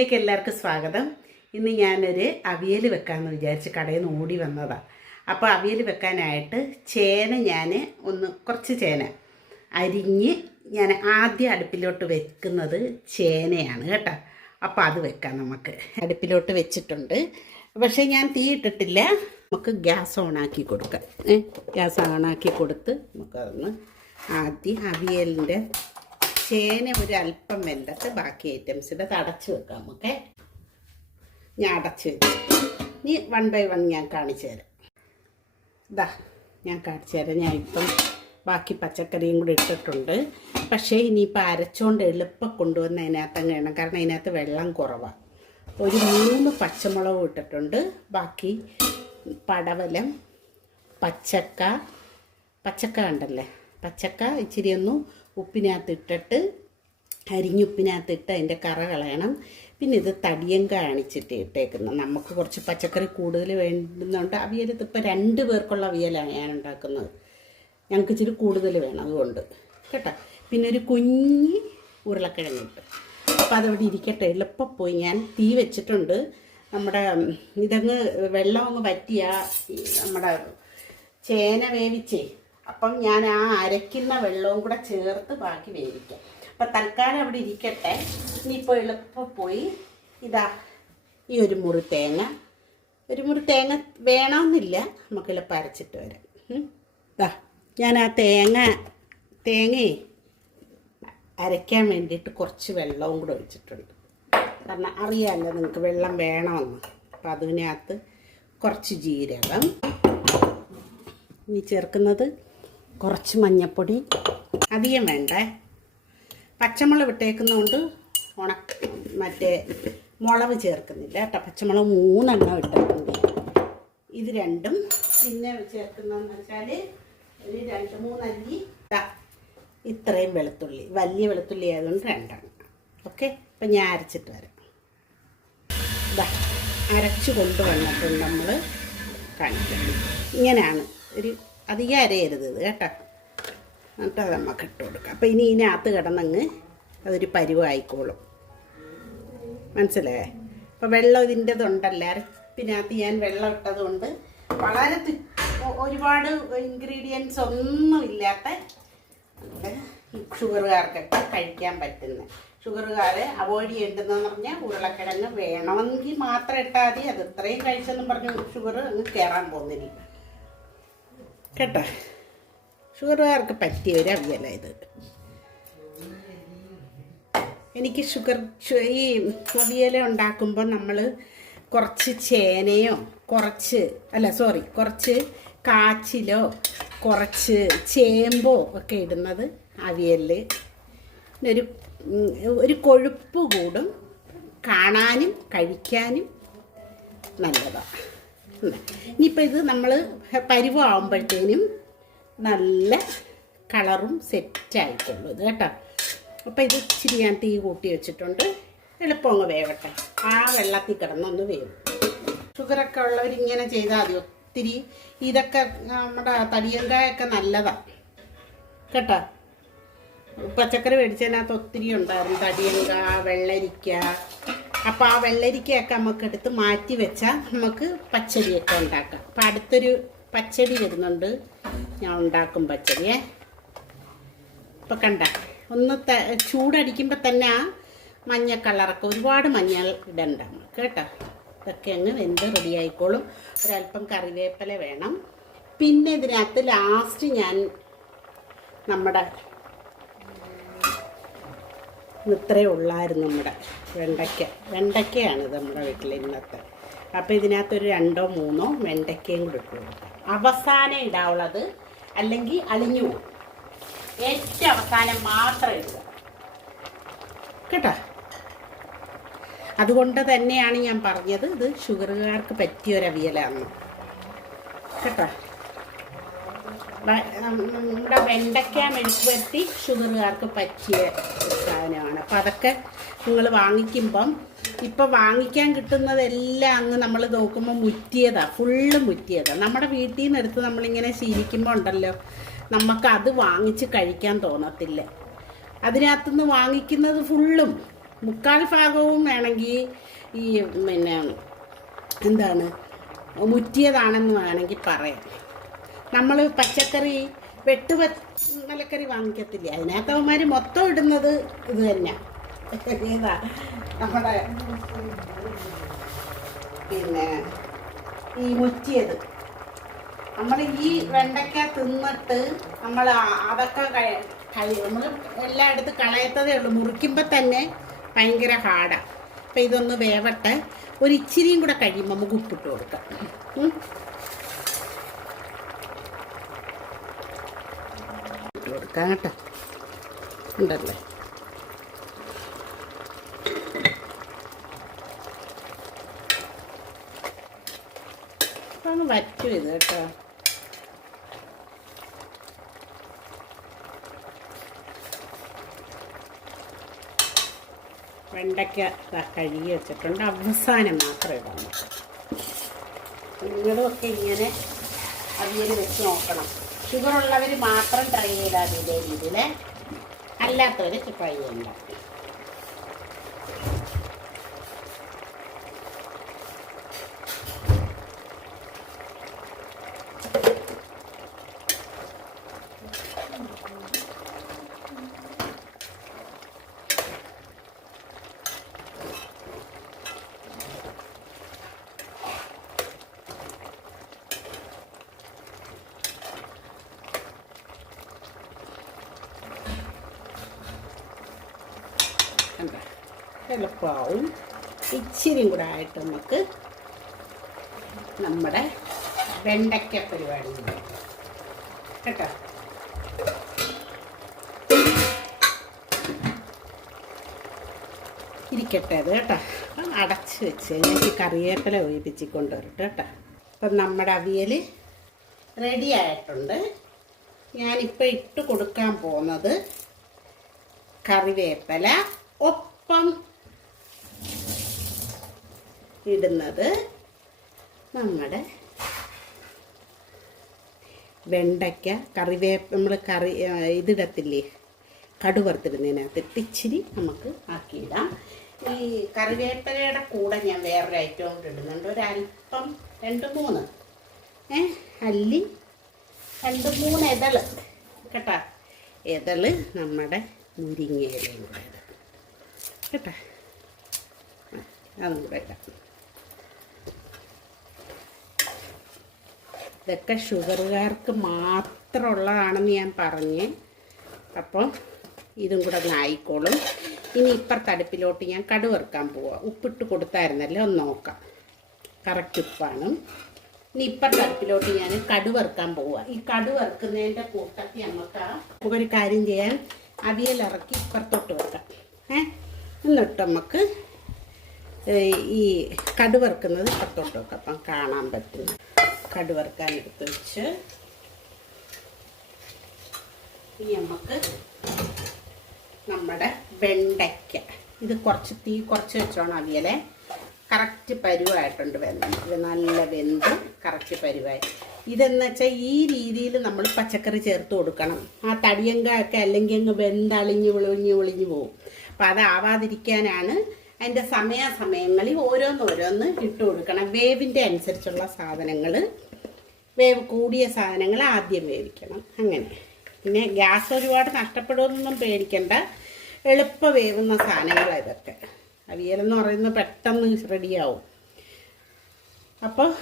കിച്ചണിലേക്ക് എല്ലാവർക്കും സ്വാഗതം. ഇന്ന് ഞാനൊരു അവിയൽ വെക്കാമെന്ന് വിചാരിച്ച് കടയിൽ നിന്ന് ഓടി വന്നതാണ് അപ്പോൾ അവിയൽ വെക്കാനായിട്ട് ചേന ഞാൻ ഒന്ന് കുറച്ച് ചേന അരിഞ്ഞ് ഞാൻ ആദ്യം അടുപ്പിലോട്ട് വെക്കുന്നത് ചേനയാണ് കേട്ടോ. അപ്പോൾ അത് വെക്കാം നമുക്ക്. അടുപ്പിലോട്ട് വെച്ചിട്ടുണ്ട്. പക്ഷേ ഞാൻ തീ ഇട്ടിട്ടില്ല. നമുക്ക് ഗ്യാസ് ഓണാക്കി കൊടുക്കാം. ഗ്യാസ് ഓണാക്കി കൊടുത്ത് നമുക്കതൊന്ന് ആദ്യം അവിയലിന്റെ ചേന ഒരു അല്പം വെന്തട്ട് ബാക്കി ഐറ്റംസ് ഇടത്ത് അടച്ച് വെക്കാം ഓക്കെ ഞാൻ അടച്ച് വെച്ചു. ഇനി വൺ ബൈ വൺ ഞാൻ കാണിച്ചു തരാം. ഇതാ ഞാൻ കാണിച്ചു തരാം. ഞാൻ ഇപ്പം ബാക്കി പച്ചക്കറിയും കൂടി ഇട്ടിട്ടുണ്ട്. പക്ഷേ ഇനിയിപ്പോൾ അരച്ചുകൊണ്ട് എളുപ്പം കൊണ്ടുവന്ന് അതിനകത്ത് അങ്ങ് ഇടണം. കാരണം അതിനകത്ത് വെള്ളം കുറവാണ് ഒരു മൂന്ന് പച്ചമുളകും ഇട്ടിട്ടുണ്ട്. ബാക്കി പടവലം പച്ചക്ക പച്ചക്ക ഉണ്ടല്ലേ പച്ചക്ക ഇച്ചിരി ഒന്ന് ഉപ്പിനകത്ത് ഇട്ടിട്ട് അരിഞ്ഞുപ്പിനകത്തിട്ട് അതിന്റെ കറ കളയണം. പിന്നെ ഇത് തടിയം കാണിച്ചിട്ട് ഇട്ടേക്കുന്നത്. നമുക്ക് കുറച്ച് പച്ചക്കറി കൂടുതൽ വേണ്ടുന്നുണ്ട്. അവിയൽ ഇപ്പോൾ രണ്ട് പേർക്കുള്ള അവിയലാണ് ഞാൻ ഉണ്ടാക്കുന്നത്. ഞങ്ങൾക്ക് ഇച്ചിരി കൂടുതൽ വേണം അതുകൊണ്ട്. കേട്ടോ? പിന്നെ ഒരു കുഞ്ഞി ഉരുളക്കിഴങ്ങ് ഇട്ട് അപ്പോൾ അതവിടെ ഇരിക്കട്ടെ. എളുപ്പം പോയി. ഞാൻ തീ വെച്ചിട്ടുണ്ട്. നമ്മുടെ ഇതങ്ങ് വെള്ളം അങ്ങ് നമ്മുടെ ചേന വേവിച്ചേ. അപ്പം ഞാൻ ആ അരയ്ക്കുന്ന വെള്ളവും കൂടെ ചേർത്ത് ബാക്കി വേവിക്കാം. അപ്പം തൽക്കാലം അവിടെ ഇരിക്കട്ടെ. ഇനിയിപ്പോൾ എളുപ്പം പോയി. ഇതാ ഈ ഒരു മുറി തേങ്ങ. ഒരു മുറി തേങ്ങ വേണമെന്നില്ല നമുക്ക് എളുപ്പം അരച്ചിട്ട് വരാം. ഇതാ ഞാൻ ആ തേങ്ങ തേങ്ങയെ അരയ്ക്കാൻ വേണ്ടിയിട്ട് കുറച്ച് വെള്ളവും കൂടെ ഒഴിച്ചിട്ടുണ്ട്. കാരണം അറിയാമല്ലോ നിങ്ങൾക്ക് വെള്ളം വേണമെന്ന് അപ്പം അതിനകത്ത് കുറച്ച് ജീരകം. ഇനി ചേർക്കുന്നത് കുറച്ച് മഞ്ഞൾപ്പൊടി അധികം വേണ്ടേ? പച്ചമുളക് വിട്ടേക്കുന്നതുകൊണ്ട് ഉണക്ക മറ്റേ മുളക് ചേർക്കുന്നില്ല കേട്ടോ. പച്ചമുളക് മൂന്നെണ്ണം ഇട്ടിട്ടുണ്ട് ഇത് രണ്ടും പിന്നെ ചേർക്കുന്നതെന്ന് വെച്ചാൽ ഒരു രണ്ട് മൂന്നല്ലി ഇത്രയും വെളുത്തുള്ളി. വലിയ വെളുത്തുള്ളി ആയതുകൊണ്ട് രണ്ടെണ്ണം. ഓക്കെ? അപ്പം ഞാൻ അരച്ചിട്ട് വരാം. ദാ അരച്ച് കൊണ്ടുവന്നിട്ട് നമ്മൾ കാണിക്കാം ഇങ്ങനെയാണ് ഒരു അധികം അരയരുത് ഇത് കേട്ടോ. എന്നിട്ട് അത് നമുക്ക് ഇട്ട് കൊടുക്കാം. അപ്പം ഇനി ഇതിനകത്ത് കിടന്നങ്ങ് അതൊരു പരുവായിക്കോളും. മനസ്സിലായേ? അപ്പം വെള്ളം ഇതിന്റെതുണ്ടല്ലോ? അരപ്പിനകത്ത് ഞാൻ വെള്ളം ഇട്ടതുകൊണ്ട് വളരെ ഒരുപാട് ഇൻഗ്രീഡിയൻസ് ഒന്നും ഇല്ലാത്ത ഷുഗറുകാർക്കൊക്കെ കഴിക്കാൻ പറ്റുന്ന. ഷുഗറുകാർ അവോയ്ഡ് ചെയ്യേണ്ടതെന്ന് പറഞ്ഞാൽ ഉരുളക്കിഴങ്ങ് വേണമെങ്കിൽ മാത്രം ഇട്ടാൽ മതി. അത് ഇത്രയും കഴിച്ചെന്നും പറഞ്ഞ് ഷുഗർ അങ്ങ് കയറാൻ പോകുന്നില്ല. കേട്ടോ? ഷുഗറുകാർക്ക് പറ്റിയ ഒരു അവിയല ഇത്. എനിക്ക് ഷുഗർ ഈ അവിയല ഉണ്ടാക്കുമ്പോൾ നമ്മൾ കുറച്ച് ചേനയോ കുറച്ച് അല്ല സോറി കുറച്ച് കാച്ചിലോ കുറച്ച് ചേമ്പോ ഒക്കെ ഇടുന്നത് അവിയലിൽ ഒരു ഒരു കൊഴുപ്പ് കൂടും കാണാനും കഴിക്കാനും നല്ലതാണ് ഇനിയിപ്പോൾ ഇത് നമ്മൾ പരിവാകുമ്പോഴത്തേനും നല്ല കളറും സെറ്റായിട്ടുള്ളൂ ഇത് കേട്ടോ. അപ്പോൾ ഇത് ഇച്ചിരി ഞാൻ തീ കൂട്ടി വെച്ചിട്ടുണ്ട്. എളുപ്പം അങ്ങ് വേവട്ടെ. ആ വെള്ളത്തിൽ കിടന്നൊന്ന് വേവും. ഷുഗറൊക്കെ ഉള്ളവർ ഇങ്ങനെ ചെയ്താൽ മതി. ഒത്തിരി ഇതൊക്കെ നമ്മുടെ തടിയങ്കായൊക്കെ നല്ലതാണ് കേട്ടോ? പച്ചക്കറി മേടിച്ചതിനകത്ത് ഒത്തിരി ഉണ്ടായിരുന്നു. തടിയങ്ക വെള്ളരിക്ക അപ്പോൾ ആ വെള്ളരിക്കയൊക്കെ നമുക്ക് എടുത്ത് മാറ്റി വെച്ചാൽ നമുക്ക് പച്ചടിയൊക്കെ ഉണ്ടാക്കാം. അപ്പോൾ അടുത്തൊരു പച്ചടി വരുന്നുണ്ട്. ഞാൻ ഉണ്ടാക്കും പച്ചടിയെ. ഇപ്പം കണ്ട ഒന്ന് ത- ചൂടടിക്കുമ്പോൾ തന്നെ ആ മഞ്ഞ കളറൊക്കെ ഒരുപാട് മഞ്ഞൾ ഇടണ്ട കേട്ടോ. ഇതൊക്കെ അങ്ങ് വെന്ത് റെഡി ആയിക്കോളും. ഒരല്പം കറിവേപ്പില വേണം. പിന്നെ ഇതിനകത്ത് ലാസ്റ്റ് ഞാൻ നമ്മുടെ ഇത്രയേ ഉള്ളായിരുന്നു നമ്മുടെ വെണ്ടയ്ക്ക. വെണ്ടയ്ക്കയാണ് നമ്മുടെ വീട്ടിൽ ഇന്നത്തെ. അപ്പോൾ ഇതിനകത്തൊരു രണ്ടോ മൂന്നോ വെണ്ടയ്ക്കയും കൂടി ഇട്ട് അവസാനം ഇടാവുള്ളത് അല്ലെങ്കിൽ അളിഞ്ഞു പോകും. ഏറ്റവും അവസാനം മാത്രം ഇടുക. കേട്ടോ? അതുകൊണ്ട് തന്നെയാണ് ഞാൻ പറഞ്ഞത് ഇത് ഷുഗറുകാർക്ക് പറ്റിയ ഒരു അവിയലാന്ന് കേട്ടോ? നമ്മുടെ വെണ്ടയ്ക്ക മെഴുക്ക് പറ്റി ഷുഗറുകാർക്ക് പറ്റിയ സാധനമാണ്. അപ്പം അതൊക്കെ നിങ്ങൾ വാങ്ങിക്കുമ്പം ഇപ്പം വാങ്ങിക്കാൻ കിട്ടുന്നതെല്ലാം അങ്ങ് നമ്മൾ നോക്കുമ്പോൾ മുറ്റിയതാണ് ഫുള്ള് മുറ്റിയതാണ് നമ്മുടെ വീട്ടിൽ നിന്ന് എടുത്ത് നമ്മളിങ്ങനെ ശീലിക്കുമ്പോൾ ഉണ്ടല്ലോ നമുക്ക് അത് വാങ്ങിച്ച് കഴിക്കാൻ തോന്നത്തില്ല. അതിനകത്തുനിന്ന് വാങ്ങിക്കുന്നത് ഫുള്ളും മുക്കാൽ ഭാഗവും വേണമെങ്കിൽ ഈ പിന്നെ എന്താണ് മുറ്റിയതാണെന്ന് വേണമെങ്കിൽ പറയാം. നമ്മൾ പച്ചക്കറി വെട്ടു മലക്കറി വാങ്ങിക്കത്തില്ല? അതിനകത്ത് അവന്മാർ മൊത്തം ഇടുന്നത് ഇത് തന്നെ ഏതാ നമ്മുടെ പിന്നെ ഈ മുറ്റിയത്. നമ്മൾ ഈ വെണ്ടയ്ക്ക തിന്നിട്ട് നമ്മൾ അതൊക്കെ കഴി- നമ്മൾ എല്ലായിടത്തും കളയത്തതേ ഉള്ളൂ. മുറിക്കുമ്പോൾ തന്നെ ഭയങ്കര ഹാർഡാണ് അപ്പം ഇതൊന്ന് വേവട്ടെ. ഒരു ഇച്ചിരിയും കൂടെ കഴിയുമ്പോൾ നമുക്ക് ഉപ്പിട്ട് കൊടുക്കാം. കൊടുക്കാം കേട്ടോ. ഉണ്ടല്ലേ? ഒന്ന് വറ്റും ഇത് കേട്ടോ. വെണ്ടയ്ക്ക കഴുകി വെച്ചിട്ടുണ്ട്. അവസാനം മാത്രമേ ഇടാൻ നിങ്ങളുമൊക്കെ ഇങ്ങനെ അവിയൽ വെച്ച് നോക്കണം. ഷുഗർ ഉള്ളവർ മാത്രം ട്രൈ ചെയ്താൽ മതി രീതിയിൽ അല്ലാത്തവർ ട്രൈ ചെയ്യണ്ട കണ്ട എളുപ്പമാവും ഇച്ചിരിയും കൂടെ ആയിട്ട് നമുക്ക് നമ്മുടെ വെണ്ടയ്ക്ക പരിപാടി കേട്ടോ? ഇരിക്കട്ടെ അത് കേട്ടോ. അടച്ച് വെച്ച് എനിക്ക് കറിവേപ്പില ഒഴിപ്പിച്ച് കൊണ്ടുവരട്ടെ കേട്ടോ. അപ്പം നമ്മുടെ അവിയൽ റെഡി ആയിട്ടുണ്ട്. ഞാനിപ്പോൾ ഇട്ട് കൊടുക്കാൻ പോകുന്നത് കറിവേപ്പില ഒപ്പം ഇടുന്നത്. നമ്മുടെ വെണ്ടയ്ക്ക കറിവേപ്പ് നമ്മൾ കറി ഇതിടത്തില്ലേ? കടുവറുത്തിടുന്നതിനകത്ത് ഇച്ചിരി നമുക്ക് ആക്കിയിടാം. ഈ കറിവേപ്പിലയുടെ കൂടെ ഞാൻ വേറൊരു ഐറ്റം കൂടെ ഇടുന്നുണ്ട്. ഒരല്പം രണ്ട് മൂന്ന്. ഏ അല്ലി രണ്ട് മൂന്ന് ഇതൾ കേട്ടാ? ഇതൾ നമ്മുടെ മുരിങ്ങയിലയും കൂടെ കേട്ടാ അതും കൂടെ ഇടാം. ഇതൊക്കെ ഷുഗറുകാർക്ക് മാത്രമുള്ളതാണെന്ന് ഞാൻ പറഞ്ഞ്. അപ്പോൾ ഇതും കൂടെ ഒന്ന് ആയിക്കോളും. ഇനി ഇപ്പുറത്തെ അടുപ്പിലോട്ട് ഞാൻ കടുവറുക്കാൻ പോവാം. ഉപ്പിട്ട് കൊടുത്തായിരുന്നല്ലോ? ഒന്ന് നോക്കാം. കറക്റ്റ് ഉപ്പാണ്. ഇനി ഇപ്പുറത്തെ അടുപ്പിലോട്ട് ഞാൻ കടുവറുക്കാൻ പോവുക ഈ കടുവറുക്കുന്നതിന്റെ കൂട്ടത്തിൽ നമുക്ക് ഒരു കാര്യം ചെയ്യാൻ അവിയലിറക്കി ഇപ്പുറത്തോട്ട് വെക്കാം. ഏ? എന്നിട്ട് നമുക്ക് ഈ കടുവറുക്കുന്നത് ഇപ്പുറത്തോട്ട് വെക്കാം. അപ്പം കാണാൻ പറ്റും. കടുവറുക്കാൻ എടുത്ത് വെച്ച് ഇനി നമുക്ക് നമ്മുടെ വെണ്ടയ്ക്ക. ഇത് കുറച്ച് തീ കുറച്ച് വെച്ചോണം അവിയലെ. കറക്റ്റ് പരുവായിട്ടുണ്ട് വെന്ത്. ഇത് നല്ല വെന്ത് കറക്റ്റ് പരുവായി. ഇതെന്ന് വെച്ചാൽ ഈ രീതിയിൽ നമ്മൾ പച്ചക്കറി ചേർത്ത് കൊടുക്കണം. ആ തടിയങ്കൊക്കെ അല്ലെങ്കിൽ അങ്ങ് വെന്തളിഞ്ഞ് വിളിഞ്ഞ് വിളിഞ്ഞ് പോവും. അപ്പം അതാവാതിരിക്കാനാണ് അതിന്റെ സമയാസമയങ്ങളിൽ ഓരോന്നോരോന്ന് ഇട്ട് കൊടുക്കണം. വേവിന്റെ അനുസരിച്ചുള്ള സാധനങ്ങൾ. വേവ് കൂടിയ സാധനങ്ങൾ ആദ്യം വേവിക്കണം. അങ്ങനെ. പിന്നെ ഗ്യാസ് ഒരുപാട് നഷ്ടപ്പെടുമെന്നൊന്നും പേടിക്കണ്ട. എളുപ്പ വേവുന്ന സാധനങ്ങളാണ് ഇതൊക്കെ. അവിയലെന്ന് പറയുന്നത് പെട്ടെന്ന് റെഡിയാവും. അപ്പോൾ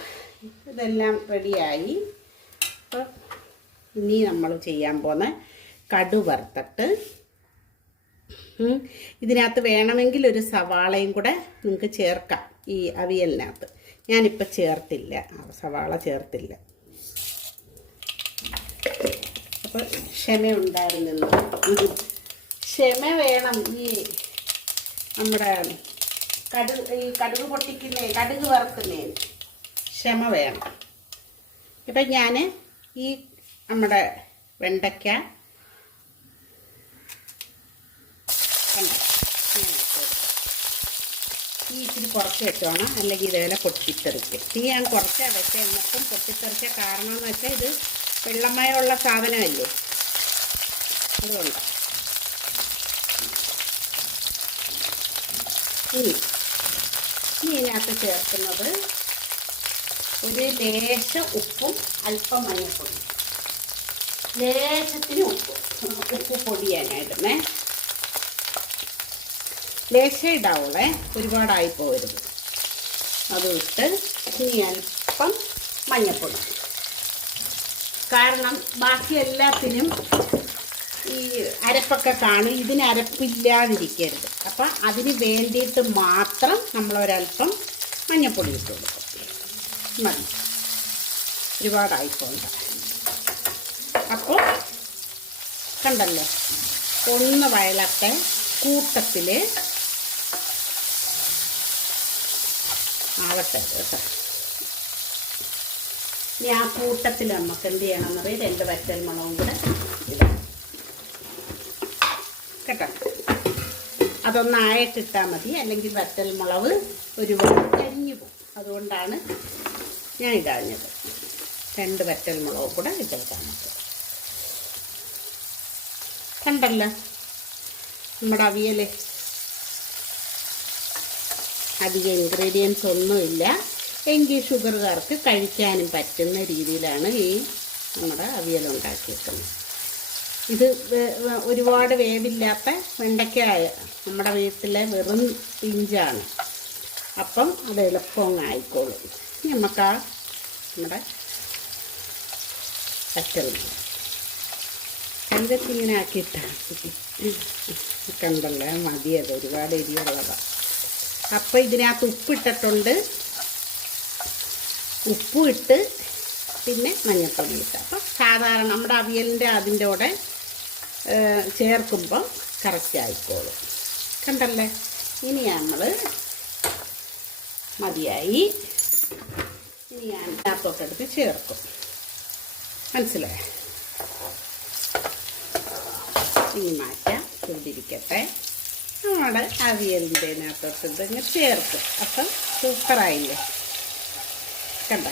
ഇതെല്ലാം റെഡിയായി. അപ്പോൾ ഇനി നമ്മൾ ചെയ്യാൻ പോകുന്ന കടു വറുത്തിട്ട് ഉം, ഇതിനകത്ത് വേണമെങ്കിൽ ഒരു സവാളയും കൂടെ നിങ്ങൾക്ക് ചേർക്കാം ഈ അവിയലിനകത്ത്. ഞാനിപ്പോൾ ചേർത്തില്ല സവാള ചേർത്തില്ല. അപ്പോൾ ക്ഷമയുണ്ടായിരുന്നെന്ന് ക്ഷമ വേണം ഈ നമ്മുടെ കടുക് ഈ കടുക് പൊട്ടിക്കുന്നേ കടുക് വറുക്കുന്നതിന് ക്ഷമ വേണം. ഇപ്പം ഞാൻ ഈ നമ്മുടെ വെണ്ടയ്ക്ക കണ്ടോ? ഇങ്ങനെ ഇട്ട് കൊടുക്കാം. തീ ഇച്ചിരി കുറച്ച് വെച്ചോണം. അല്ലെങ്കിൽ ഇതേപോലെ പൊട്ടിത്തെറിക്കും തീ ഞാൻ കുറച്ചാണ് വെച്ചത് എന്നിട്ടും പൊട്ടിത്തെറിച്ച കാരണം എന്ന് വെച്ചാൽ ഇത് വെള്ളമയമുള്ള സാധനമല്ലേ? അതുകൊണ്ട്. ഇനി ഇനി ഇതിനകത്ത് ചേർക്കുന്നത് ഒരു ലേശ ഉപ്പും അല്പം മഞ്ഞൾപ്പൊടി ലേശത്തിന് ഉപ്പ്. ഉപ്പ് ലേശം ഇടാവുള്ളേ ഒരുപാടായി പോകരുത് അത് ഇട്ട് ഇനി അല്പം മഞ്ഞപ്പൊടി. കാരണം ബാക്കി എല്ലാത്തിനും ഈ അരപ്പൊക്കെ കാണും. ഇതിന് അരപ്പില്ലാതിരിക്കരുത്. അപ്പം അതിന് വേണ്ടിയിട്ട് മാത്രം നമ്മൾ ഒരല്പം മഞ്ഞൾപ്പൊടി ഇട്ട് കൊടുക്കും. മതി. ഒരുപാടായിപ്പോണ്ട അപ്പോൾ കണ്ടല്ലോ? ഒന്ന് വയലത്തെ കൂട്ടത്തിൽ ആവട്ടെ കേട്ടോ. ഇനി ആ കൂട്ടത്തിൽ നമുക്ക് എന്ത് ചെയ്യണം എന്ന് പറയും രണ്ട് വറ്റൽ മുളകും കൂടെ ഇടാം. കേട്ടോ. അതൊന്നായിട്ടിട്ടാൽ മതി. അല്ലെങ്കിൽ വറ്റൽ മുളക് ഒരുപാട് കരിഞ്ഞു പോകും. അതുകൊണ്ടാണ് ഞാൻ ഇടാഞ്ഞത് രണ്ട് വറ്റൽ മുളക് കൂടെ ഇട്ടേക്കാം നമുക്ക്. കണ്ടല്ലോ? നമ്മുടെ അവിയൽ അധികം ഇൻഗ്രീഡിയൻസ് ഒന്നുമില്ല. എങ്കിൽ ഷുഗറുകാർക്ക് കഴിക്കാനും പറ്റുന്ന രീതിയിലാണ് ഈ നമ്മുടെ അവിയൽ ഉണ്ടാക്കിയിരിക്കുന്നത് ഇത് ഒരുപാട് വേവില്ലാത്ത വെണ്ടയ്ക്കായ നമ്മുടെ വീട്ടിലെ വെറും പിഞ്ചാണ് അപ്പം അത് എളുപ്പം ആയിക്കോളും നമുക്ക് ആ നമ്മുടെ പറ്റുന്നു കണ്ടത്തി ഇങ്ങനെ ആക്കിയിട്ടാണ് കണ്ടല്ലേ? മതിയത് ഒരുപാട് എരിയുള്ളതാണ് അപ്പം ഇതിനകത്ത് ഉപ്പിട്ടിട്ടുണ്ട്. ഉപ്പും ഇട്ട് പിന്നെ മഞ്ഞൾപ്പൊടി ഇട്ട്. അപ്പം സാധാരണ നമ്മുടെ അവിയലിന്റെ അതിന്റെ കൂടെ ചേർക്കുമ്പോൾ കറക്റ്റ് ആയിക്കോളും. കണ്ടല്ലേ? ഇനി നമ്മൾ മതിയായി. ഇനി ഞാൻ ഇതിനകത്തോട്ടെടുത്ത് ചേർക്കും. മനസ്സിലായോ? ഇനി മാറ്റാം. ഇതിരിക്കട്ടെ നമ്മുടെ അവിയലിന്റെ അതിനകത്തോട്ട് ഇതിങ്ങ് ചേർക്കും. അപ്പം സൂപ്പറായില്ലേ? കണ്ട?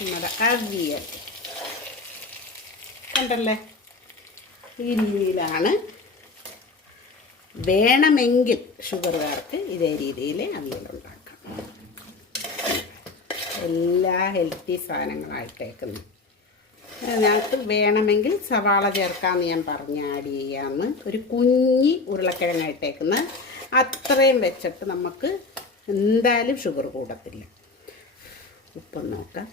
നമ്മുടെ അവിയൽ. കണ്ടല്ലേ? ഈ രീതിയിലാണ് വേണമെങ്കിൽ ഷുഗറുകാർക്ക് ഇതേ രീതിയിൽ അവിയൽ ഉണ്ടാക്കാം. എല്ലാ ഹെൽത്തി സാധനങ്ങളായിട്ടേക്കുന്നു അതിനകത്ത് വേണമെങ്കിൽ സവാള ചേർക്കാമെന്ന് ഞാൻ പറഞ്ഞ് ആഡ് ചെയ്യാമെന്ന് ഒരു കുഞ്ഞി ഉരുളക്കിഴങ്ങായിട്ടേക്കുന്ന അത്രയും വെച്ചിട്ട് നമുക്ക് എന്തായാലും ഷുഗർ കൂടത്തില്ല. ഉപ്പം നോക്കാം.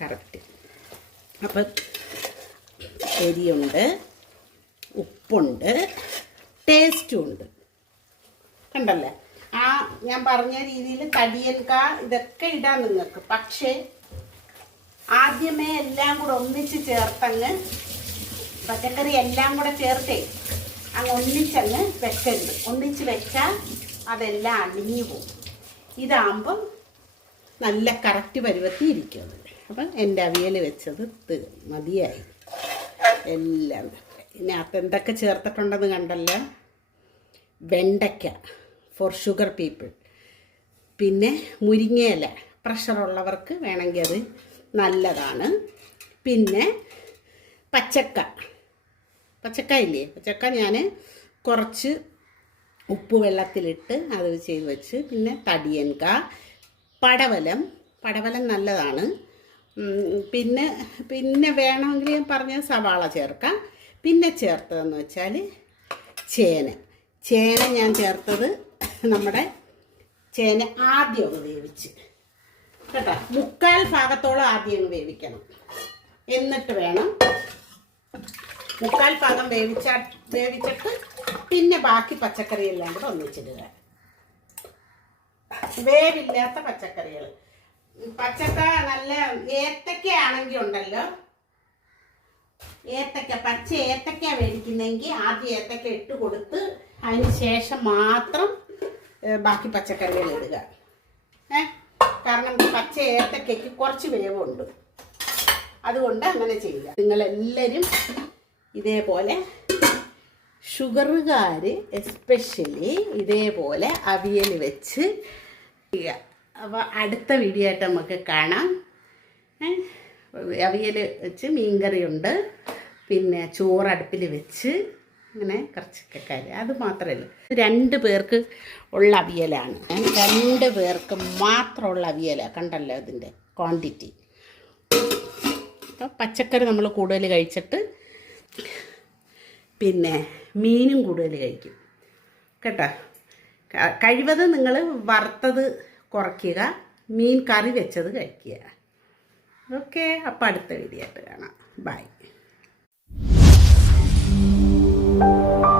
കറക്റ്റ് അപ്പം എരിയുണ്ട് ഉപ്പുണ്ട് ടേസ്റ്റും ഉണ്ട്. കണ്ടല്ലേ? ആ ഞാൻ പറഞ്ഞ രീതിയിൽ കടിയൽക്ക ഇതൊക്കെ ഇടാം നിങ്ങൾക്ക്. പക്ഷേ ആദ്യമേ എല്ലാം കൂടെ ഒന്നിച്ച് ചേർത്തങ്ങ് പച്ചക്കറി എല്ലാം കൂടെ ചേർത്തേ. അങ്ങ് ഒന്നിച്ചങ്ങ് വെക്കരുത്. ഒന്നിച്ച് വെച്ചാൽ അതെല്ലാം അലിഞ്ഞു പോകും. ഇതാകുമ്പം നല്ല കറക്റ്റ് പരുവത്തി ഇരിക്കുന്നത് അപ്പം എന്റെ അവിയൽ വെച്ചത് മതിയായി. എല്ലാം ഇതിനകത്ത് എന്തൊക്കെ ചേർത്തിട്ടുണ്ടെന്ന് കണ്ടല്ലോ? വെണ്ടയ്ക്ക ഫോർ ഷുഗർ പീപ്പിൾ പിന്നെ മുരിങ്ങയില. പ്രഷറുള്ളവർക്ക് വേണമെങ്കിൽ അത് നല്ലതാണ്. പിന്നെ പച്ചക്ക. പച്ചക്ക ഇല്ലേ പച്ചക്ക ഞാൻ കുറച്ച് ഉപ്പ് വെള്ളത്തിലിട്ട് അത് ചെയ്ത് വെച്ച്. പിന്നെ തടിയൻക പടവലം. പടവലം നല്ലതാണ്. പിന്നെ പിന്നെ വേണമെങ്കിൽ ഞാൻ പറഞ്ഞ സവാള ചേർക്കാം. പിന്നെ ചേർത്തതെന്ന് വെച്ചാൽ ചേന. ചേന ഞാൻ ചേർത്തത് നമ്മുടെ ചേന ആദ്യം ഒന്ന് വേവിച്ച് കേട്ടോ? മുക്കാൽ ഭാഗത്തോളം ആദ്യം അങ്ങ് വേവിക്കണം. എന്നിട്ട് വേണം മുക്കാൽ ഭാഗം വേവിച്ച വേവിച്ചിട്ട് പിന്നെ ബാക്കി പച്ചക്കറി എല്ലാം കൂടെ ഒന്നിച്ചിടുക. വേവില്ലാത്ത പച്ചക്കറികൾ. പച്ചക്ക നല്ല ഏത്തക്ക ആണെങ്കിൽ ഉണ്ടല്ലോ. ഏത്തക്ക പച്ച ഏത്തക്ക മേടിക്കുന്നെങ്കിൽ ആദ്യം ഏത്തക്ക ഇട്ട് കൊടുത്ത് അതിന് ശേഷം മാത്രം ബാക്കി പച്ചക്കറികൾ ഇടുക. ഏ? കാരണം പച്ച ഏത്തക്കയ്ക്ക് കുറച്ച് വേവുണ്ട്. അതുകൊണ്ട് അങ്ങനെ ചെയ്യുക നിങ്ങളെല്ലാവരും ഇതേപോലെ ഷുഗറുകാർ എസ്പെഷ്യലി ഇതേപോലെ അവിയൽ വെച്ച് ചെയ്യുക അപ്പോൾ അടുത്ത വീഡിയോ ആയിട്ട് നമുക്ക് കാണാം. അവിയൽ വെച്ച് മീൻകറിയുണ്ട്. പിന്നെ ചോറ് അടുപ്പിൽ വെച്ച് അങ്ങനെ കുറച്ചൊക്കെ കാര്യം അത് മാത്രമല്ല രണ്ട് പേർക്ക് ഉള്ള അവിയലാണ്. രണ്ട് പേർക്ക് മാത്രമുള്ള അവിയലാണ് കണ്ടല്ലോ അതിന്റെ ക്വാണ്ടിറ്റി അപ്പോൾ പച്ചക്കറി നമ്മൾ കൂടുതൽ കഴിച്ചിട്ട് പിന്നെ മീനും കൂടുതൽ കഴിക്കും. കേട്ടോ? കഴിവത് നിങ്ങൾ വറുത്തത് കുറയ്ക്കുക മീൻ കറി വെച്ചത് കഴിക്കുക. ഓക്കെ? അപ്പോൾ അടുത്ത വീഡിയോ ആയിട്ട് കാണാം. Bye Thank you.